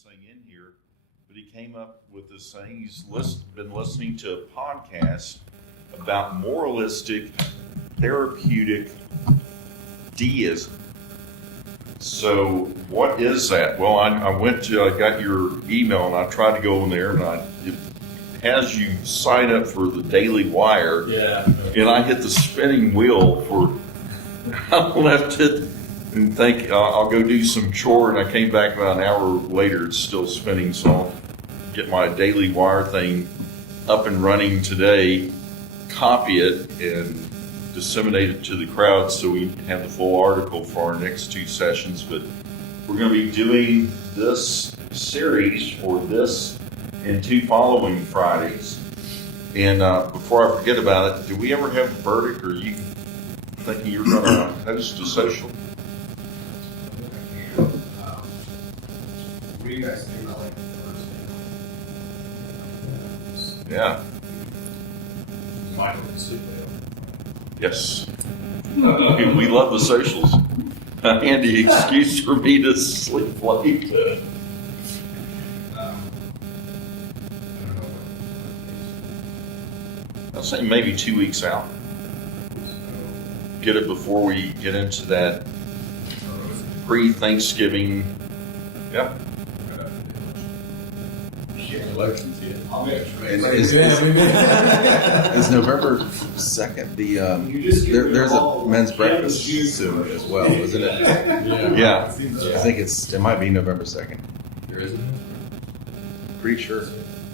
this thing in here, but he came up with this thing. He's been listening to a podcast about moralistic, therapeutic deism. So what is that? Well, I got your email and I tried to go in there and it has you sign up for the Daily Wire. Yeah. And I hit the spinning wheel I left it and think I'll go do some chore, and I came back about an hour later. It's still spinning, so I'll get my Daily Wire thing up and running today, copy it, and disseminate it to the crowd so we can have the full article for our next two sessions. But we're going to be doing this series for this and two following Fridays. And before I forget about it, do we ever have a verdict, or are you thinking you're going to host a social? What do you guys think about like Thursday? Yeah. Michael can sleep Yes. We love the socials. Handy excuse for me to sleep late. I don't know. I'll say maybe 2 weeks out. Get it before we get into that pre-Thanksgiving. Yeah. Elections yet. I'll make sure. Is November 2nd there's a men's breakfast soon as well, isn't it? Yeah. I think it might be November 2nd. There isn't. Pretty sure.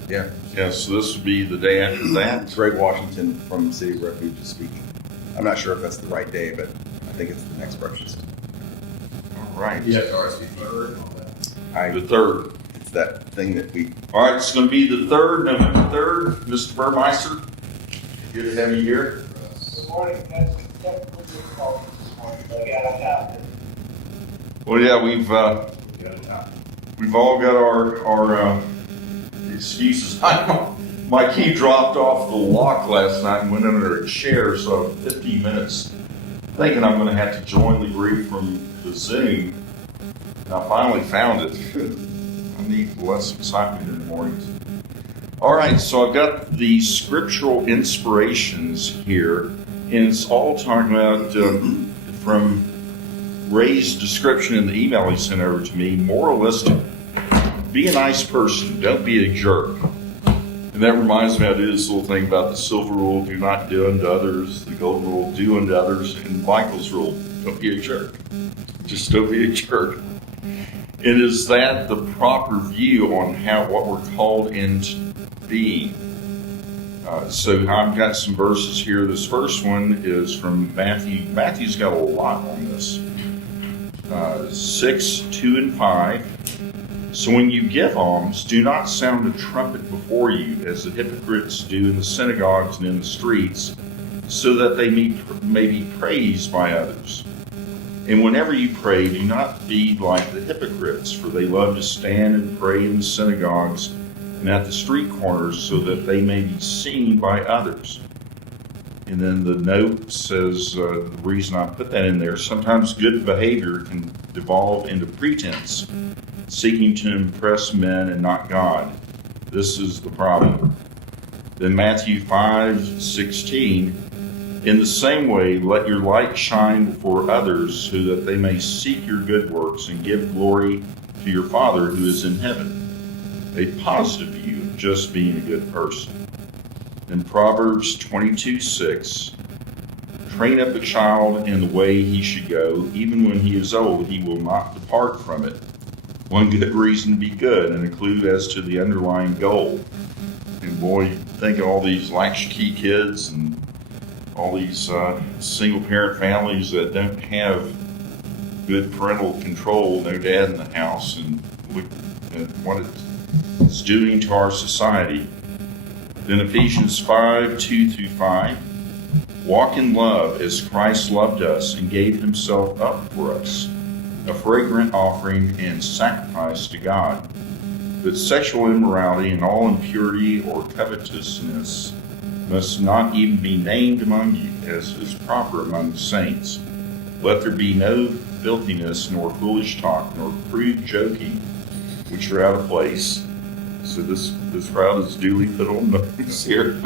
Yeah. Yeah, so this would be the day after that. Greg Washington from City of Refuge is speaking. I'm not sure if that's the right day, but I think it's the next breakfast. All right. Yeah, RSVP and all that. The 3rd. It's that thing that we. All right, it's going to be the 3rd, November 3rd. Mr. Burmeister, good to have you here. Good morning. That's technically difficult this morning, but I got a habit. Well, yeah, we've all got our excuses. My key dropped off the lock last night and went under a chair, so I'm 15 minutes thinking I'm going to have to join the group from the Zoom. And I finally found it. I need less excitement in the mornings. All right, so I've got the scriptural inspirations here, and it's all talking about from Ray's description in the email he sent over to me, moralistic. Be a nice person, don't be a jerk. And that reminds me, I do this little thing about the silver rule, do not do unto others, the golden rule, do unto others, and Michael's rule, don't be a jerk. Just don't be a jerk. And is that the proper view on what we're called into being? So I've got some verses here. This first one is from Matthew. Matthew's got a lot on this. 6, 2, and 5. So when you give alms, do not sound a trumpet before you, as the hypocrites do in the synagogues and in the streets, so that they may be praised by others. And whenever you pray, do not be like the hypocrites, for they love to stand and pray in the synagogues and at the street corners, so that they may be seen by others. And then the note says, the reason I put that in there, sometimes good behavior can devolve into pretense, seeking to impress men and not God. This is the problem. Then Matthew 5:16, in the same way, let your light shine before others, so that they may seek your good works and give glory to your Father who is in heaven. A positive view of just being a good person. In Proverbs 22:6, train up a child in the way he should go. Even when he is old, he will not depart from it. One good reason to be good, and a clue as to the underlying goal. And boy, you think of all these latchkey kids and all these single-parent families that don't have good parental control, no dad in the house, and what it's doing to our society. Then Ephesians 5:2-5, walk in love as Christ loved us and gave himself up for us, a fragrant offering and sacrifice to God. But sexual immorality and all impurity or covetousness must not even be named among you, as is proper among the saints. Let there be no filthiness, nor foolish talk, nor crude joking, which are out of place. So this crowd is duly put on notice here.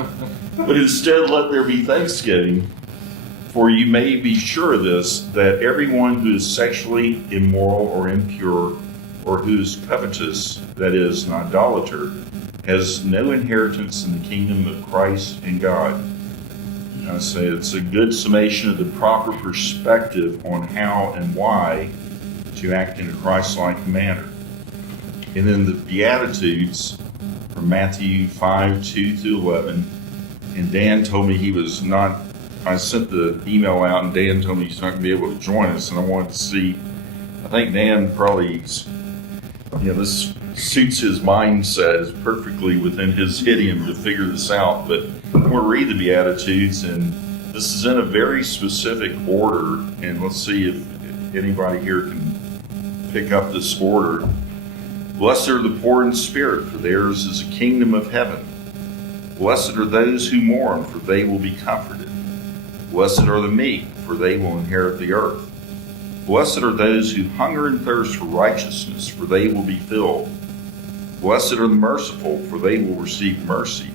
But instead let there be thanksgiving, for you may be sure of this, that everyone who is sexually immoral or impure, or who is covetous, that is, an idolater, has no inheritance in the kingdom of Christ and God. I say it's a good summation of the proper perspective on how and why to act in a Christ-like manner. And then the Beatitudes from Matthew 5:2-11. And Dan told me he was not, I sent the email out and Dan told me he's not going to be able to join us. And I wanted to see, I think Dan probably, this suits his mindset, is perfectly within his idiom to figure this out. But I'm going to read the Beatitudes, and this is in a very specific order. And let's see if anybody here can pick up this order. Blessed are the poor in spirit, for theirs is the kingdom of heaven. Blessed are those who mourn, for they will be comforted. Blessed are the meek, for they will inherit the earth. Blessed are those who hunger and thirst for righteousness, for they will be filled. Blessed are the merciful, for they will receive mercy.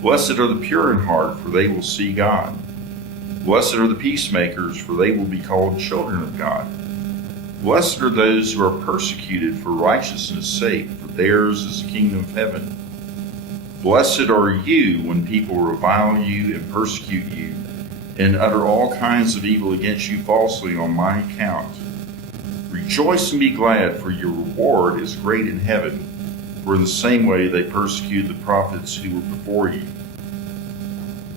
Blessed are the pure in heart, for they will see God. Blessed are the peacemakers, for they will be called children of God. Blessed are those who are persecuted for righteousness' sake, for theirs is the kingdom of heaven. Blessed are you when people revile you and persecute you, and utter all kinds of evil against you falsely on my account. Rejoice and be glad, for your reward is great in heaven, for in the same way they persecuted the prophets who were before you.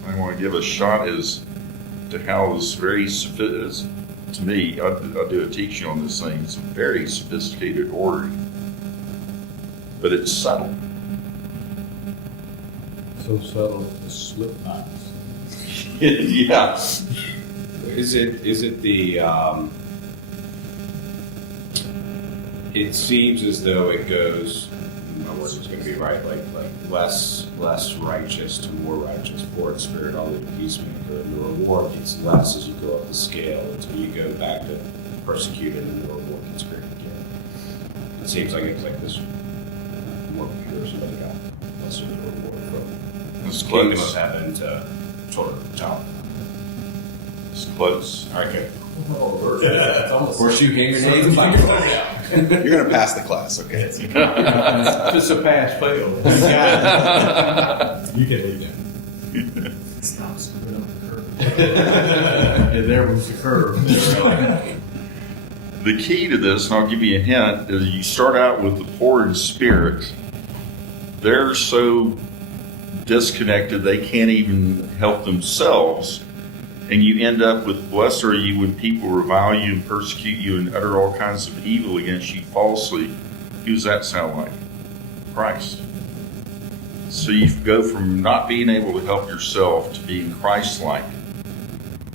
I want to give a shot as to how it's very sophisticated. To me, I do a teaching on this thing. It's a very sophisticated ordering, but it's subtle. So subtle, the slip knots. Yeah. Is it the? It seems as though it goes. My words is going to be right. Like less righteous to more righteous. Poor in spirit, only the peacemaker. And the reward gets less as you go up the scale until you go back to persecuted, and the reward gets greater again. It seems like it's like this. More pure, so they got lesser the reward from It's kingdom close. of heaven to sort of top. It's close. All right, good. Horseshoe hand grenades. You're going to pass the class, okay? If it's a pass fail. You can leave that. And there was the curve. The key to this, and I'll give you a hint, is you start out with the poor in spirit. They're so disconnected they can't even help themselves. And you end up with, blessed are you when people revile you and persecute you and utter all kinds of evil against you falsely. Who does that sound like? Christ. So you go from not being able to help yourself to being Christ-like.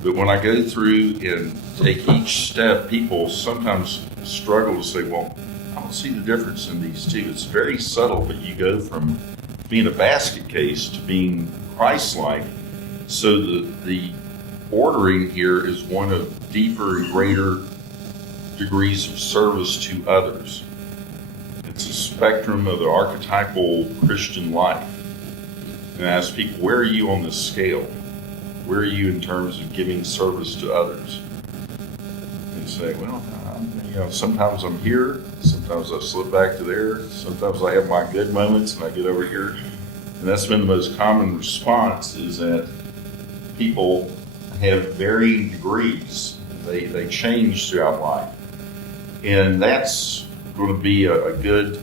But when I go through and take each step, people sometimes struggle to say, well, I don't see the difference in these two. It's very subtle, but you go from being a basket case to being Christ-like. So the ordering here is one of deeper and greater degrees of service to others. It's a spectrum of the archetypal Christian life. And I ask people, where are you on this scale? Where are you in terms of giving service to others? And you say, well, sometimes I'm here, sometimes I slip back to there, sometimes I have my good moments and I get over here. And that's been the most common response, is that people have varying degrees. They change throughout life. And that's going to be a good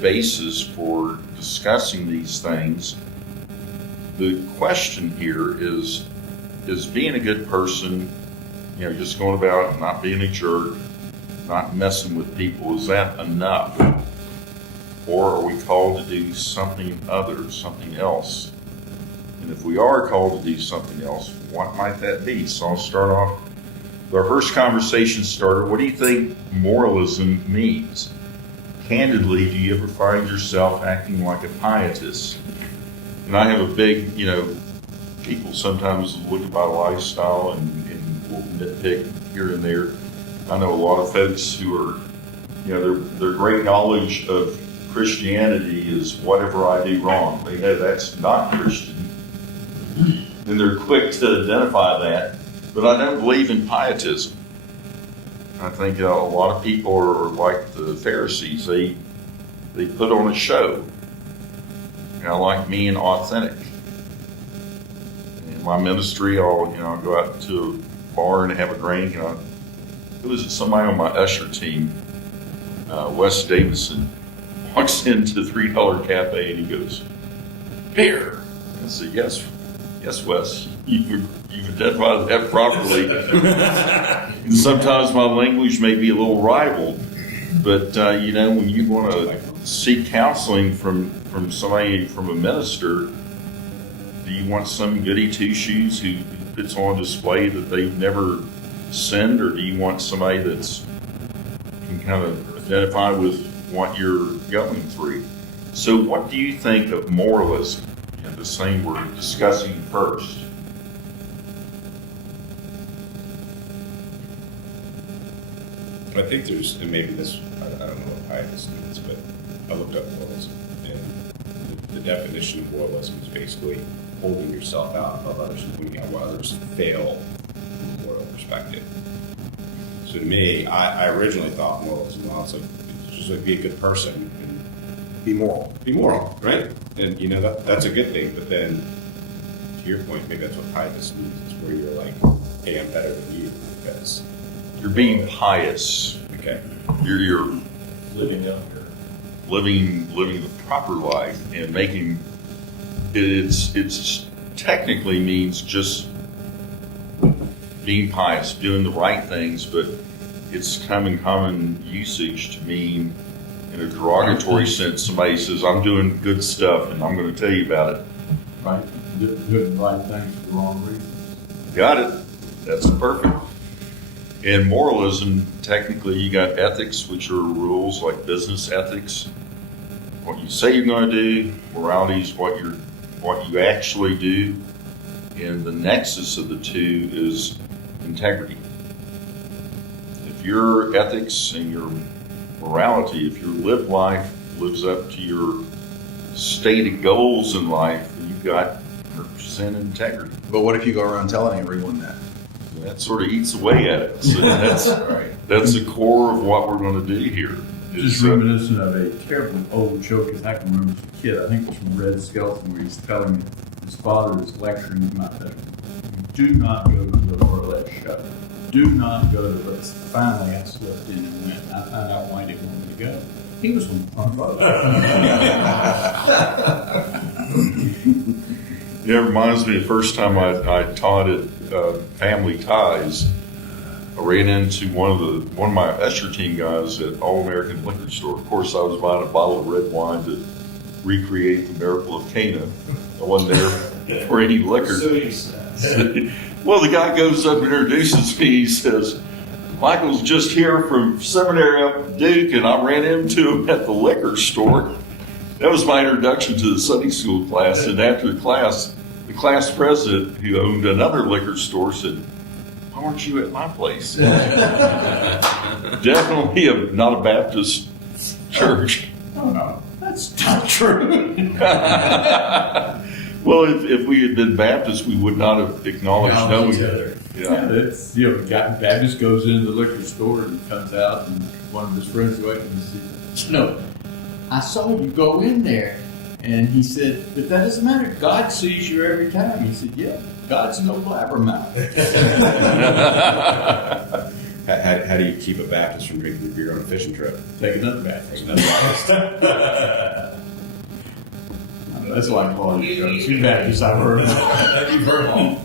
basis for discussing these things. The question here is being a good person, just going about not being a jerk, not messing with people, is that enough? Or are we called to do something other, something else? And if we are called to do something else, what might that be? So I'll start off with our first conversation starter. What do you think moralism means? Candidly, do you ever find yourself acting like a pietist? And I have a big, people sometimes look at my lifestyle and will nitpick here and there. I know a lot of folks who are, you know, their great knowledge of Christianity is whatever I do wrong. They know that's not Christian. And they're quick to identify that. But I don't believe in pietism. I think a lot of people are like the Pharisees. They put on a show. I like being authentic. In my ministry, I'll go out to a bar and have a drink. And who is it? Somebody on my usher team, Wes Davison, walks into $3 Cafe and he goes, "Beer." I said, "Yes, Wes, you've identified that properly." And sometimes my language may be a little ribald, but when you want to seek counseling from somebody, from a minister, do you want some goody two-shoes who puts on display that they've never sinned, or do you want somebody that's can kind of identify with what you're going through? So what do you think of moralism, the thing we're discussing first? I think there's, and maybe this, I don't know what pietism means, but I looked up moralism, and the definition of moralism is basically holding yourself out above others and pointing out why others fail from a moral perspective. So to me, I originally thought moralism was just like be a good person and Be moral. be moral, right? And that's a good thing. But then, to your point, maybe that's what pietism means. It's where you're like, hey, I'm better than you because You're being pious. okay. You're Living up here. living the proper life and making it's technically means just being pious, doing the right things, but it's common usage to mean in a derogatory sense. Somebody says, "I'm doing good stuff and I'm going to tell you about it." Right, doing the right things for the wrong reasons. Got it. That's perfect. In moralism, technically, you got ethics, which are rules like business ethics. What you say you're going to do. Morality is what you actually do. And the nexus of the two is integrity. If your ethics and your morality, if your lived life lives up to your stated goals in life, then you've got 100% integrity. But what if you go around telling everyone that? That sort of eats away at it. So that's the core of what we're going to do here. Just reminiscent of a terrible old joke, as I can remember as a kid. I think it was from Red Skelton, where he's telling his father is lecturing him out there. Do not go to the burlesque show. Do not go to this. Finally, I slipped in and went. I found out why he didn't want me to go. He was on the front row. It reminds me of the first time I taught at Family Ties. I ran into one of my usher team guys at All American Liquor Store. Of course, I was buying a bottle of red wine to recreate the miracle of Cana. I wasn't there for any liquor. So you said. Well, the guy goes up and introduces me. He says, "Michael's just here from seminary up at Duke, and I ran into him at the liquor store." That was my introduction to the Sunday school class. And after the class president, who owned another liquor store, said, "Why weren't you at my place?" Definitely not a Baptist church. Oh, no, that's not true. Well, if we had been Baptists, we would not have acknowledged knowing each other. Yeah, it's, Baptist goes into the liquor store and comes out, and one of his friends goes and says, "No, I saw you go in there." And he said, "But that doesn't matter. God sees you every time." He said, "Yeah, God's no blabbermouth." How do you keep a Baptist from drinking beer on a fishing trip? Take another bath. Take another Baptist. That's like all these jokes. You Baptists, I've heard. You've heard all.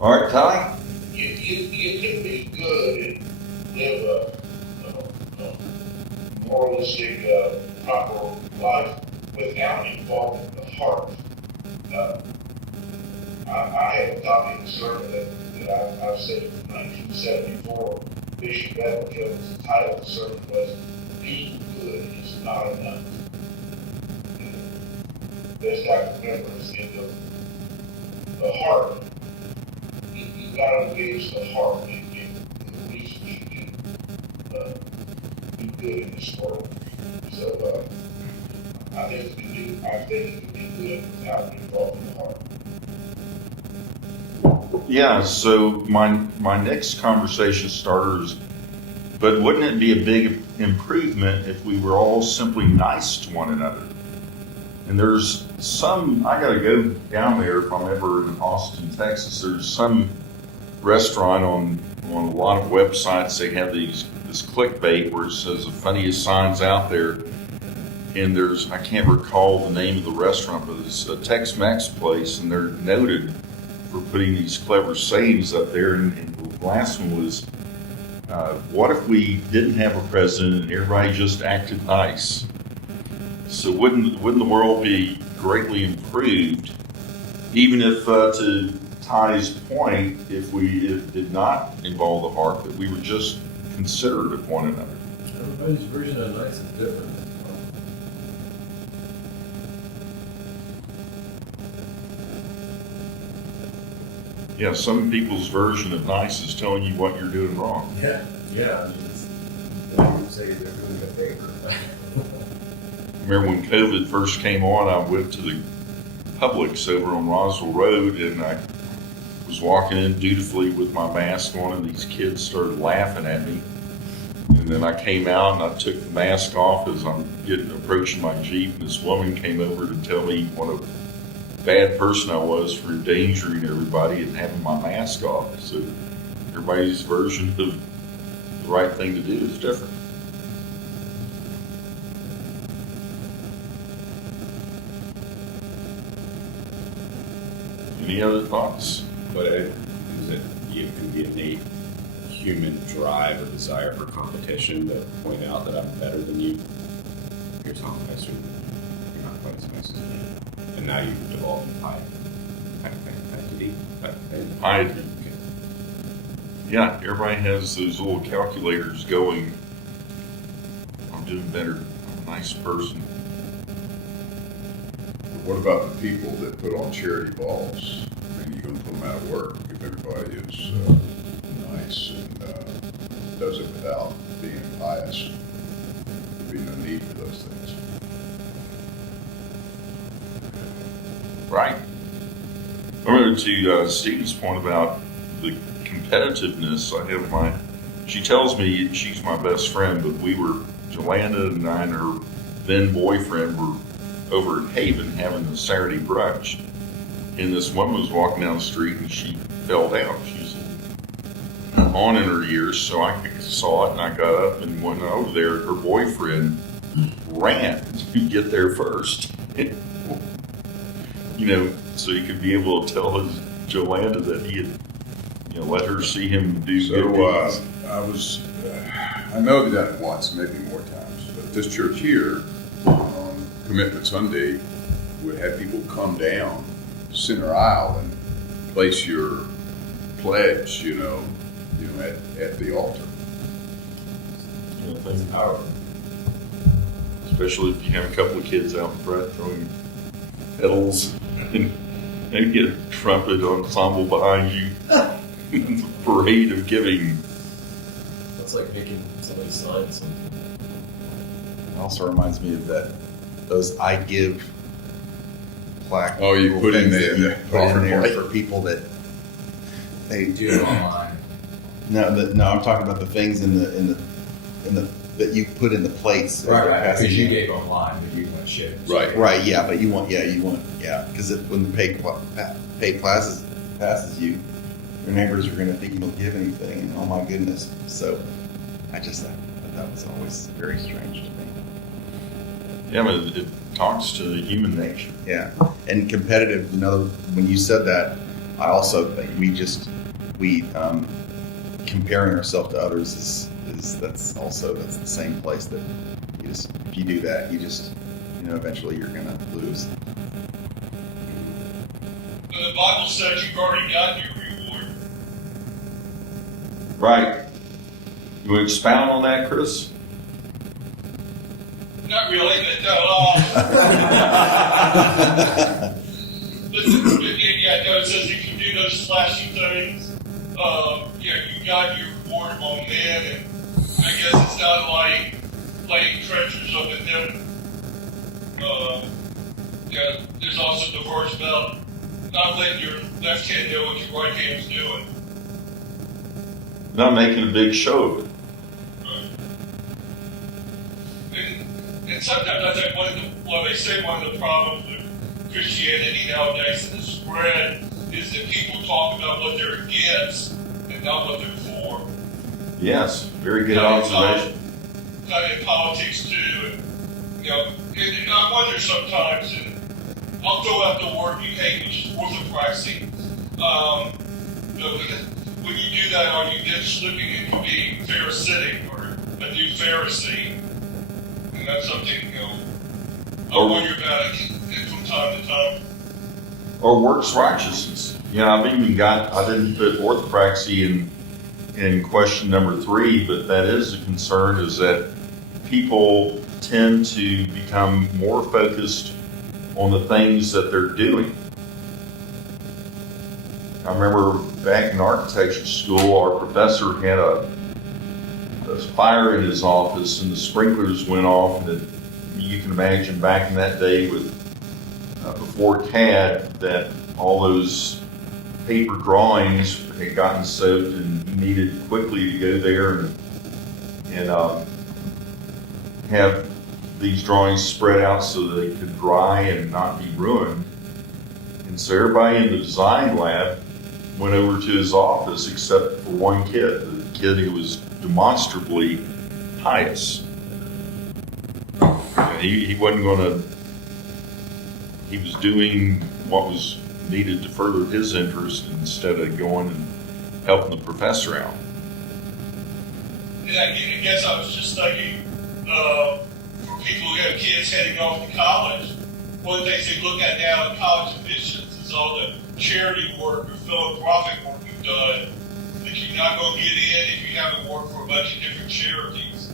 All right, Ty? You can be good and live a moralistic, proper life without involving the heart. I have a copy of the sermon that I've said in 1974. Bishop Edward Jones' title of the sermon was "Being Good is Not Enough." Best I can remember is in the heart. You got to engage the heart in the reasons you do. do good in this world. So, I think it would be good without involving the heart. Yeah, so my next conversation starter is, but wouldn't it be a big improvement if we were all simply nice to one another? And there's some, I gotta go down there if I'm ever in Austin, Texas, there's some restaurant on a lot of websites, they have this clickbait where it says the funniest signs out there. And I can't recall the name of the restaurant, but it's a Tex-Mex place, and they're noted for putting these clever sayings up there. And the last one was, what if we didn't have a president and everybody just acted nice? So wouldn't the world be greatly improved, even if, to Ty's point, if it did not involve the heart, that we were just considerate of one another? Everybody's version of nice is different. Yeah, some people's version of nice is telling you what you're doing wrong. Yeah, yeah. I mean, they would say they're doing a favor. Remember when COVID first came on, I went to the Publix over on Roswell Road, and I was walking in dutifully with my mask on, and these kids started laughing at me. And then I came out and I took the mask off as I'm approaching my Jeep, and this woman came over to tell me what a bad person I was for endangering everybody and having my mask off. So everybody's version of the right thing to do is different. Any other thoughts? But it can be innate human drive or desire for competition to point out that I'm better than you. Here's how nicer. You're not quite as nice as me. And now you've devolved in Piety. Yeah, everybody has those little calculators going. I'm doing better. I'm a nice person. What about the people that put on charity balls? I mean, you're going to put them out of work if everybody is nice and does it without being pious. There'd be no need for those things. Right. Remember to Stephen's point about the competitiveness, she tells me she's my best friend, but Jolanda and I and her then boyfriend were over at Haven having a Saturday brunch. And this woman was walking down the street and she fell down. She was on in her years, so I saw it and I got up and went over there. Her boyfriend ran to get there first. So he could be able to tell his Jolanda that he had, let her see him do good deeds. I know they've done it once, maybe more times, but this church here, on Commitment Sunday, would have people come down center aisle and place your pledge, at the altar. That's powerful. Especially if you have a couple of kids out in front throwing pedals and get a trumpet ensemble behind you. It's a parade of giving. That's like making somebody sign something. It also reminds me of those I give plaque. Oh, you little put in things the that you put in offering there plate. for people that they Do it online. No, I'm talking about the things in the that you put in the plates. Because you gave online, but you want to share. Right, yeah, but you want, because when the pay passes you, your neighbors are going to think you don't give anything, and oh my goodness. So I just thought that was always very strange to me. Yeah, but it talks to human nature. Yeah, and competitive. When you said that, I also think we comparing ourselves to others is that's the same place that if you do that, eventually you're gonna lose. The Bible says you've already got your reward. Right. You want to expound on that, Chris? Not really, but it says if you do those flashy things, you got your reward among men, and I guess it's not like laying trenches up at them. Yeah, there's also the verse about not letting your left hand know what your right hand's doing. Not making a big show of it. And sometimes I think they say one of the problems with Christianity nowadays and the spread is that people talk about what they're against and not what they're for. Yes, very good observation. Kind of in politics too, and and I wonder sometimes. And I'll throw out the word you hate, which is orthopraxy. When you do that, are you then slipping into being Pharisaic or a new Pharisee? And that's something I wonder about it from time to time. Or works righteousness. I didn't put orthopraxy in question number 3, but that is a concern, is that people tend to become more focused on the things that they're doing. I remember back in architecture school, our professor had a fire in his office and the sprinklers went off, and you can imagine back in that day with before CAD that all those paper drawings had gotten soaked, and he needed quickly to go there and have these drawings spread out so that they could dry and not be ruined. And so everybody in the design lab went over to his office except for one kid, the kid who was demonstrably pious. He wasn't going to, he was doing what was needed to further his interest instead of going and helping the professor out. And I guess I was just thinking, for people who have kids heading off to college, one of the things they look at now in college admissions is all the charity work or philanthropic work you've done, that you're not going to get in if you haven't worked for a bunch of different charities.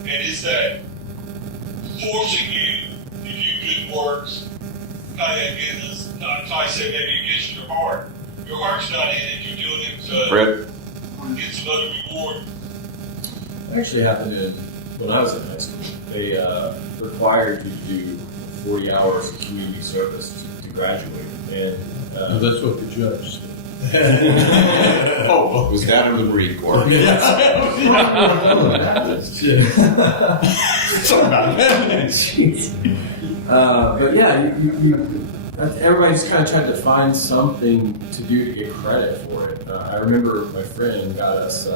And is that forcing you to do good works, kind of, again, as Ty said, maybe against your heart. Your heart's not in it, you're doing it to Fred? get some other reward. It actually happened when I was in high school. They required you to do 40 hours of community service to graduate. And That's what the judge said. Oh, was that in the Marine Corps? but yeah, everybody's kind of tried to find something to do to get credit for it. I remember my friend got us,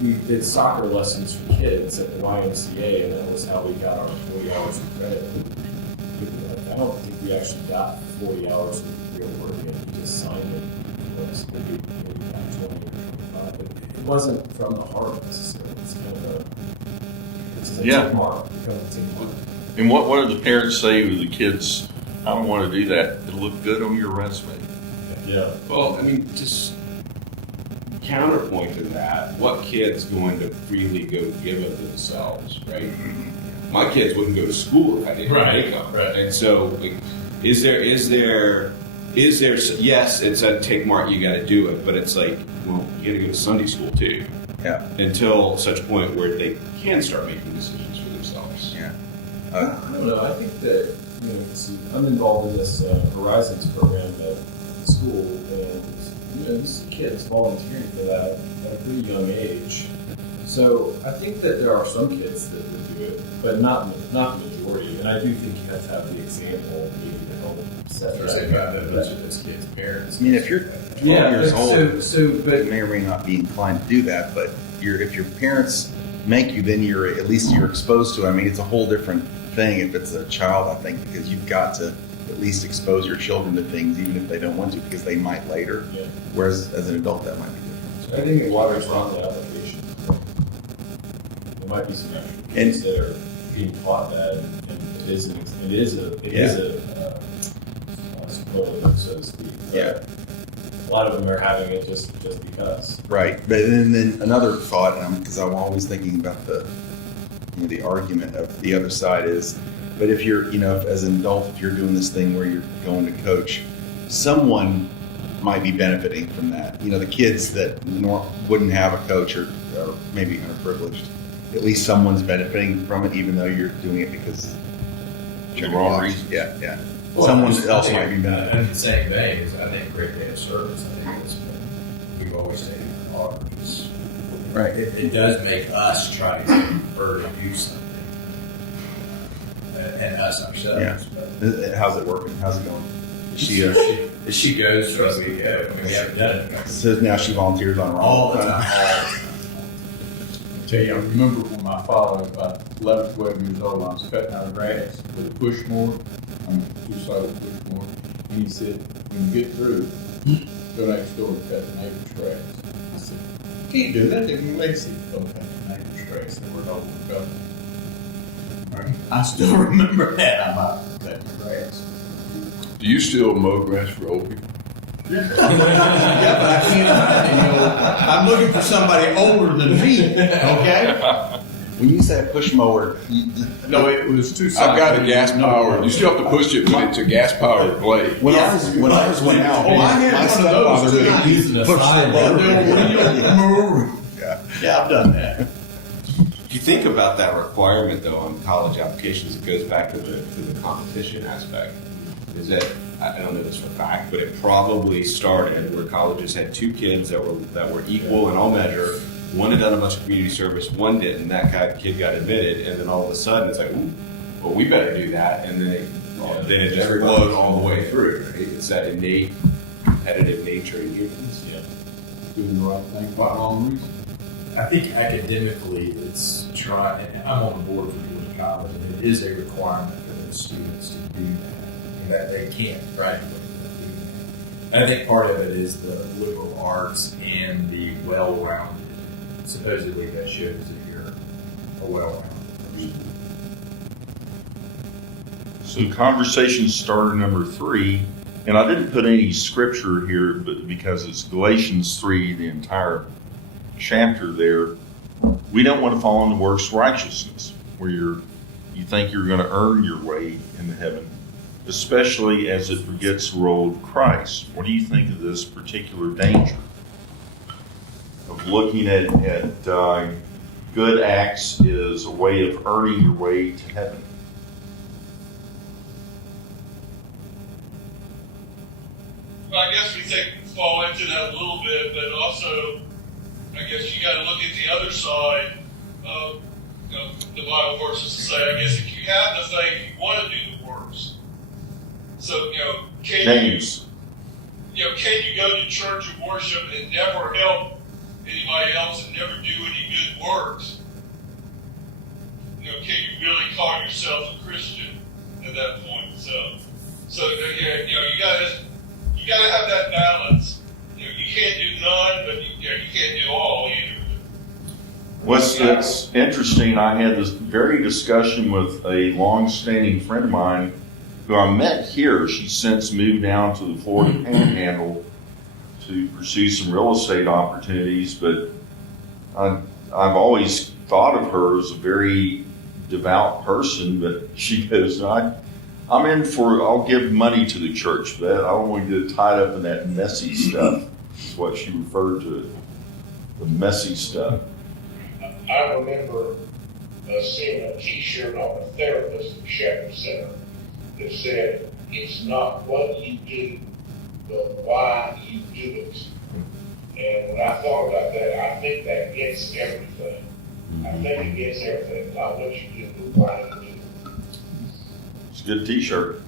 we did soccer lessons for kids at the YMCA, and that was how we got our 40 hours of credit. I don't think we actually got 40 hours of real work in. We just signed it. It was maybe got 20 or 25, but it wasn't from the heart necessarily. It's kind of it's a Yeah. tick mark. It becomes a tick mark. And what do the parents say to the kids? I don't want to do that. It'll look good on your resume. Yeah. Well, I mean, just counterpoint to that, what kid's going to freely go give of themselves, right? My kids wouldn't go to school if I didn't make them. Right. And so, like, is there, yes, it's a tick mark, you got to do it, but it's like, well, you got to go to Sunday school too. Yeah. Until such point where they can start making decisions for themselves. Yeah. I don't know. I think that I'm involved in this Horizons program at the school, and these kids volunteering for that at a pretty young age. So I think that there are some kids that would do it, but not the majority. And I do think you have to have the example, maybe to help set those kids' parents. I mean, if you're 12 years old, but you may or may not be inclined to do that, but if your parents make you, then at least you're exposed to it. I mean, it's a whole different thing if it's a child, I think, because you've got to at least expose your children to things, even if they don't want to, because they might later. Yeah. Whereas as an adult, that might be different. So I think it waters down the application. There might be some kids that are being taught that, and it is a superlative, so to speak. Yeah. A lot of them are having it just because. Right, but then another thought, because I'm always thinking about the argument of the other side is, but if you're, as an adult, if you're doing this thing where you're going to coach, someone might be benefiting from that. The kids that wouldn't have a coach or maybe underprivileged, at least someone's benefiting from it, even though you're doing it because The wrong reason. Yeah, yeah. Well, Someone I else think, might be benefiting. In the same vein, is I think great day of service. I think it's we've always taken it hard. Right. It does make us try to get her to do something, and us ourselves. Yeah. How's it working? How's it going? Is she, She goes from we go. I mean, we haven't done it says now she volunteers on her own. all the time. Tell you, I remember when my father was about 11, 12 years old, I was cutting out grass with a push mower, two-sided push mower, and he said, when you get through, go next door and cut the neighbor's grass. I said, can't do that, they're lazy. Don't cut the neighbor's grass, they were overcome. I still remember that, I'm out cutting the grass. Do you still mow grass for old people? Yeah, but I can't, I'm looking for somebody older than me, okay? When you say push mower, No, it was two-sided. I've got a gas powered. You still have to push it, but it's a gas powered blade. when ours went out, Oh, I had my one of those stepfather too. would Using a push the side mower. Yeah, I've done that. If you think about that requirement, though, on college applications, it goes back to the competition aspect. Is that I don't know this for a fact, but it probably started where colleges had two kids that were equal in all measure. One had done a bunch of community service, one didn't. That kid got admitted, and then all of a sudden it's like, ooh, well, we better do that, and then it just flowed all the way through. Right? It's that innate competitive nature in humans. Yeah. Doing the right thing for the wrong reason. I think academically, it's trying. And I'm on the board for Georgia College, and it is a requirement for those students to do that. And that they can't graduate without doing that. And I think part of it is the liberal arts and the well-rounded. Supposedly, that shows that you're a well-rounded person. So conversation starter number 3, and I didn't put any scripture here, but because it's Galatians 3, the entire chapter there. We don't want to fall into works righteousness, where you think you're going to earn your way into heaven, especially as it forgets the role of Christ. What do you think of this particular danger of looking at good acts as a way of earning your way to heaven? Well, I guess we fall into that a little bit, but also, I guess you got to look at the other side of the Bible verses to say, I guess if you have the faith, you want to do the works. So, James. Can you go to church and worship and never help anybody else and never do any good works? Can you really call yourself a Christian at that point? So you gotta have that balance. You can't do none, but you can't do all either. What's interesting, I had this very discussion with a long-standing friend of mine who I met here. She's since moved down to the Florida Panhandle to pursue some real estate opportunities, but I've always thought of her as a very devout person, but she goes, I'll give money to the church, but I don't want to get tied up in that messy stuff, is what she referred to it, the messy stuff. I remember seeing a T-shirt on a therapist at Shepherd Center that said, "It's not what you do, but why you do it." And when I thought about that, I think that gets everything. I think it gets everything, not what you do, but why you do it. It's a good T-shirt.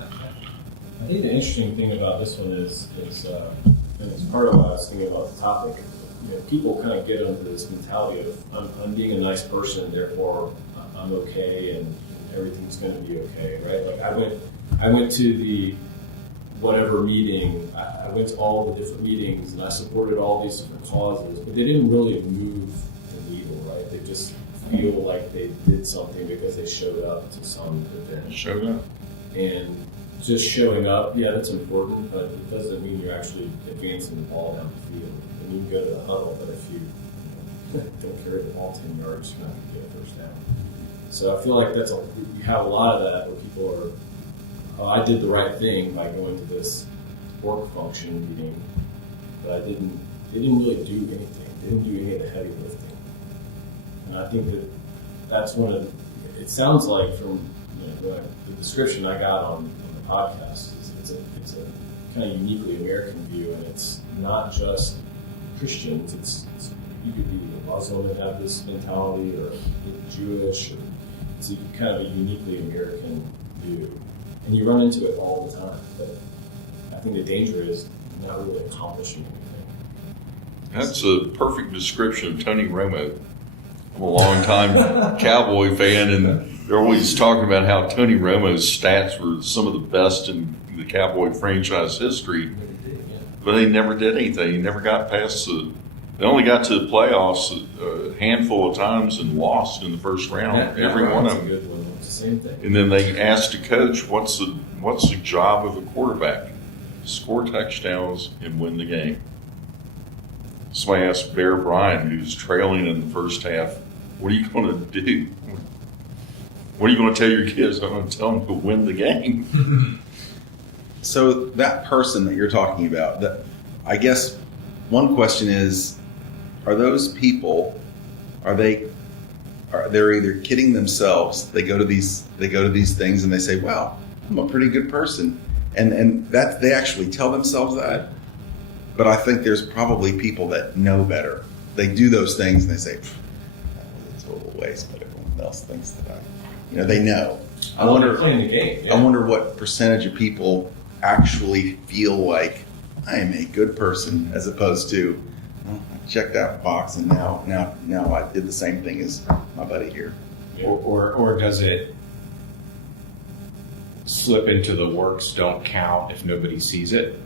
I think the interesting thing about this one is and it's part of what I was thinking about the topic. People kind of get under this mentality of I'm being a nice person, therefore I'm okay, and everything's going to be okay, right? Like I went to the whatever meeting. I went to all the different meetings, and I supported all these different causes, but they didn't really move the needle, right? They just feel like they did something because they showed up to some event. Showed up. And just showing up, yeah, that's important, but it doesn't mean you're actually advancing the ball down the field. And you can go to the huddle, but if you don't carry the ball 10 yards, you're not going to get a first down. So I feel like you have a lot of that where people are, oh, I did the right thing by going to this work function meeting, but they didn't really do anything. They didn't do any of the heavy lifting. And I think that's one of, it sounds like from the description I got on the podcast, it's a kind of uniquely American view, and it's not just Christians. It's you could be a Muslim and have this mentality, or Jewish, or it's kind of a uniquely American view, and you run into it all the time. But I think the danger is not really accomplishing anything. That's a perfect description of Tony Romo. I'm a long-time Cowboy fan, and they're always talking about how Tony Romo's stats were some of the best in the Cowboy franchise history, but they never did anything. They never got past they only got to the playoffs a handful of times and lost in the first round, every one of them. Good one. It's the same thing. And then they asked the coach, what's the job of a quarterback? Score touchdowns and win the game. Somebody asked Bear Bryant, who's trailing in the first half, what are you going to do? What are you going to tell your kids? I'm going to tell them to win the game. So that person that you're talking about, I guess one question is, are those people, they're either kidding themselves? They go to these things and they say, "Wow, I'm a pretty good person," and that they actually tell themselves that. But I think there's probably people that know better. They do those things and they say, "That was a total waste," but everyone else thinks that they know. I wonder, playing the game. Yeah. I wonder what percentage of people actually feel like I am a good person, as opposed to, well, I checked that box and now I did the same thing as my buddy here. Or does it slip into the works don't count if nobody sees it?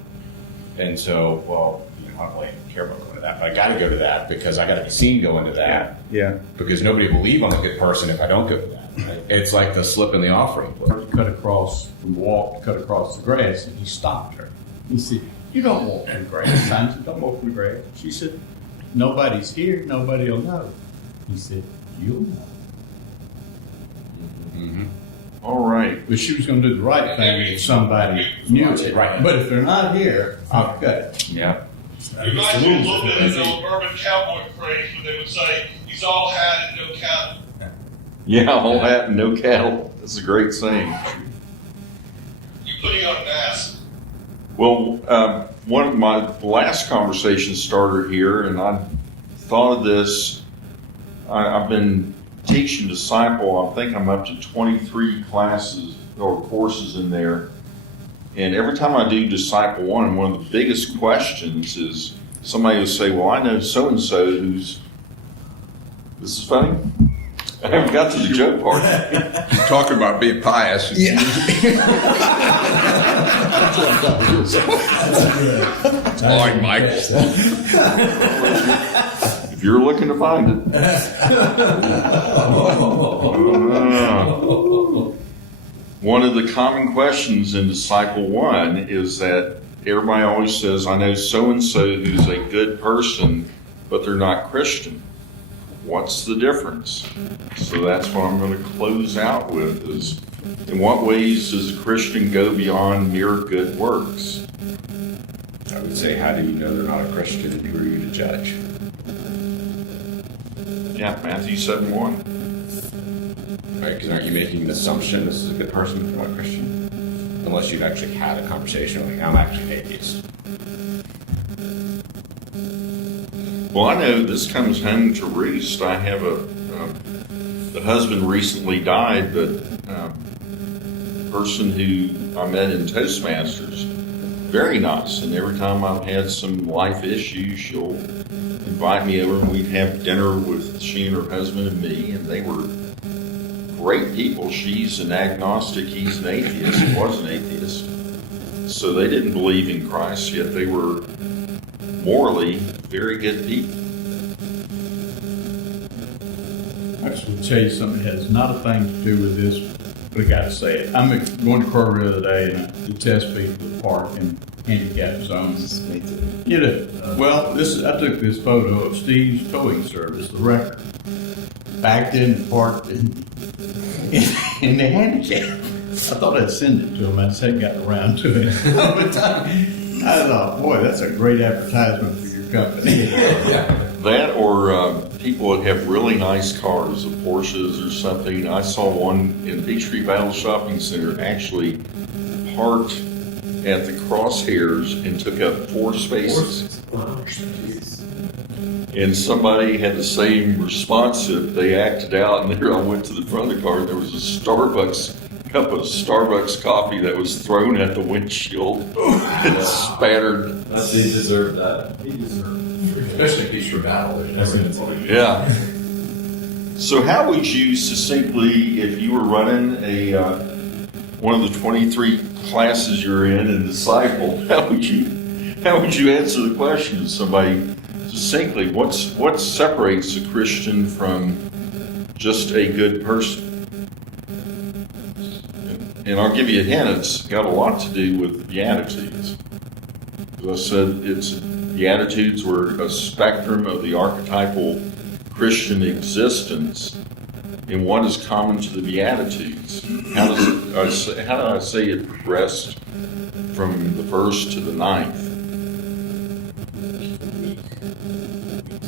And so, well, I don't really care about going to that, but I got to go to that because I got to be seen going to that. Yeah. Because nobody will believe I'm a good person if I don't go to that. Right? It's like the slip in the offering. Cut across the grass, and he stopped her. He said, "You don't walk in the grass." I said, "Don't walk in the grass." She said, "Nobody's here. Nobody will know." He said, "You'll know." Mm-hmm. All right. But she was going to do the right thing if somebody knew it. Right. But if they're not here, I'll cut it. Yeah. It reminds me a little bit of the old urban cowboy phrase where they would say, "He's all hat and no cattle." Yeah, all hat and no cattle. That's a great saying. You're putting on a mask. Well, one of my last conversation starter here, and I thought of this. I've been teaching Disciple. I think I'm up to 23 classes or courses in there. And every time I do Disciple 1, one of the biggest questions is somebody will say, "Well, I know so-and-so who's..." This is funny. I haven't got to the joke part. Talking about being pious. Yeah. All right, Michael. If you're looking to find it. One of the common questions in Disciple 1 is that everybody always says, "I know so-and-so who's a good person, but they're not Christian. What's the difference?" So that's what I'm going to close out with is, in what ways does a Christian go beyond mere good works? I would say, how do you know they're not a Christian, and who are you to judge? Yeah, Matthew 7:1. Right? Because aren't you making an assumption this is a good person if they're not a Christian? Unless you've actually had a conversation like, I'm actually an atheist. Well, I know this comes home to roost. I have the husband recently died, but person who I met in Toastmasters, very nice. And every time I've had some life issues, she'll invite me over and we'd have dinner with she and her husband and me, and they were great people. She's an agnostic, he's an atheist, he was an atheist. So they didn't believe in Christ, yet they were morally very good people. I just want to tell you something that has not a thing to do with this, but I got to say it. I'm going to Kroger the other day and to test people to park in handicap zones. Well, I took this photo of Steve's towing service, the record. Backed in and parked in the handicap. I thought I'd send it to him. I just hadn't gotten around to it. But I thought, boy, that's a great advertisement for your company. That or people that have really nice cars, the Porsches or something. I saw one in Peachtree Battle Shopping Center actually parked at the crosshairs and took up 4 spaces. And somebody had the same response that they acted out, and there I went to the front of the car, and there was a cup of Starbucks coffee that was thrown at the windshield and spattered. He deserved that. He deserved it. Especially if he's for battle. Yeah. So how would you succinctly, if you were running one of the 23 classes you're in Disciple, how would you answer the question to somebody succinctly? What separates a Christian from just a good person? And I'll give you a hint, it's got a lot to do with the Beatitudes. As I said, Beatitudes were a spectrum of the archetypal Christian existence. And what is common to the Beatitudes? How do I say it progressed from the first to the 9th?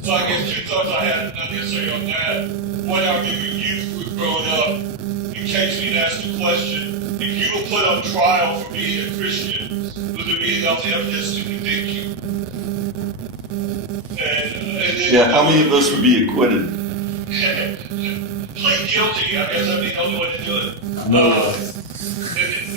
So I guess 2 thoughts I had, not necessarily on that. One, I remember youth was growing up, in case we'd asked the question, if you were put on trial for being a Christian, would there be enough evidence to convict you? And then, Yeah, how many of us would be acquitted? Plead guilty, I guess that'd be the only way to do it. And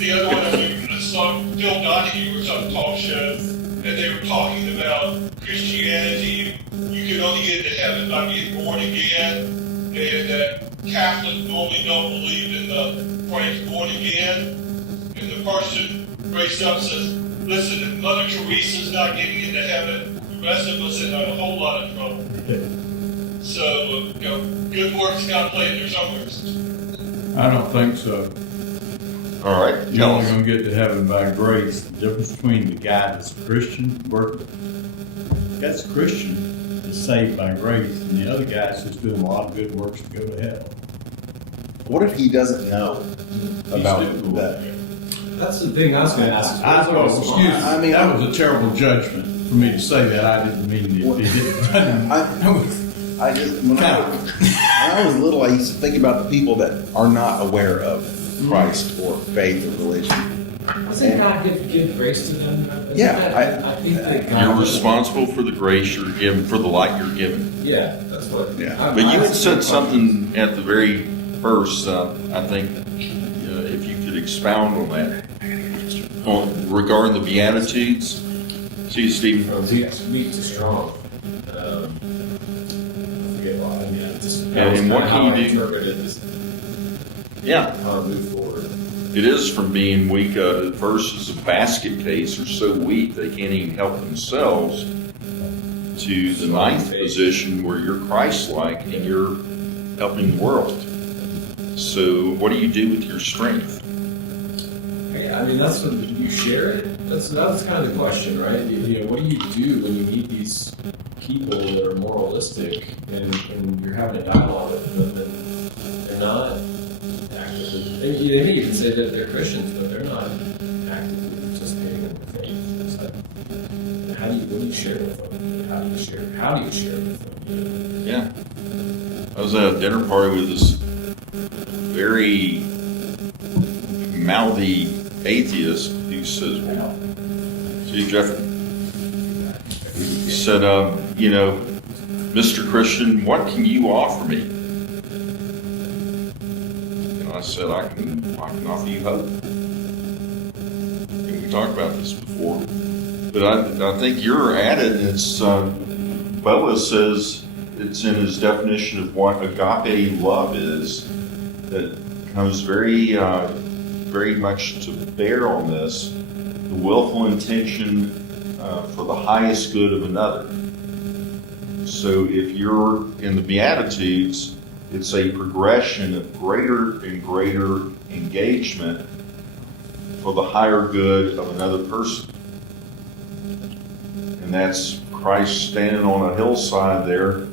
the other one, I remember I saw Phil Donahue or some talk show, and they were talking about Christianity. You can only get into heaven by being born again, and that Catholics normally don't believe in the phrase born again. And the person raised up and says, listen, if Mother Teresa's not getting into heaven, the rest of us are in a whole lot of trouble. So, good works got to play in there somewhere. I don't think so. All right, You're only going to get to heaven by grace. The difference between the guy that's a Christian, that's a Christian, is saved by grace, and the other guy's just doing a lot of good works to go to hell. What if he doesn't know about that? That's the thing I was going to ask. Excuse me. I mean, that was a terrible judgment for me to say that. I didn't mean it. It didn't. When I was little, I used to think about the people that are not aware of Christ or faith or religion. Doesn't God give grace to them? Yeah, I think that God you're responsible for the grace you're given, for the light you're given. Yeah, that's what. Yeah. But you had said something at the very first, I think, if you could expound on that, regarding the Beatitudes. See, Stephen. Weak to strong. I forget why. I mean, And what can you do? Yeah. How to move forward. It is from being weak. Versus a basket case are so weak they can't even help themselves, to the 9th position where you're Christ-like and you're helping the world. So what do you do with your strength? Yeah, I mean, that's when you share it. That's kind of the question, right? What do you do when you meet these people that are moralistic and you're having a dialogue with them and they're not actively, they may even say that they're Christians, but they're not actively participating in the faith. So what do you share with them? How do you share with them? Yeah. I was at a dinner party with this very mouthy atheist who says, well, see, Jeff, he said, Mr. Christian, what can you offer me? And I said, I can offer you hope. And we talked about this before. But I think you're at it, and it's, Boaz says it's in his definition of what agape love is, that comes very, very much to bear on this, the willful intention for the highest good of another. So if you're in the Beatitudes, it's a progression of greater and greater engagement for the higher good of another person. And that's Christ standing on a hillside there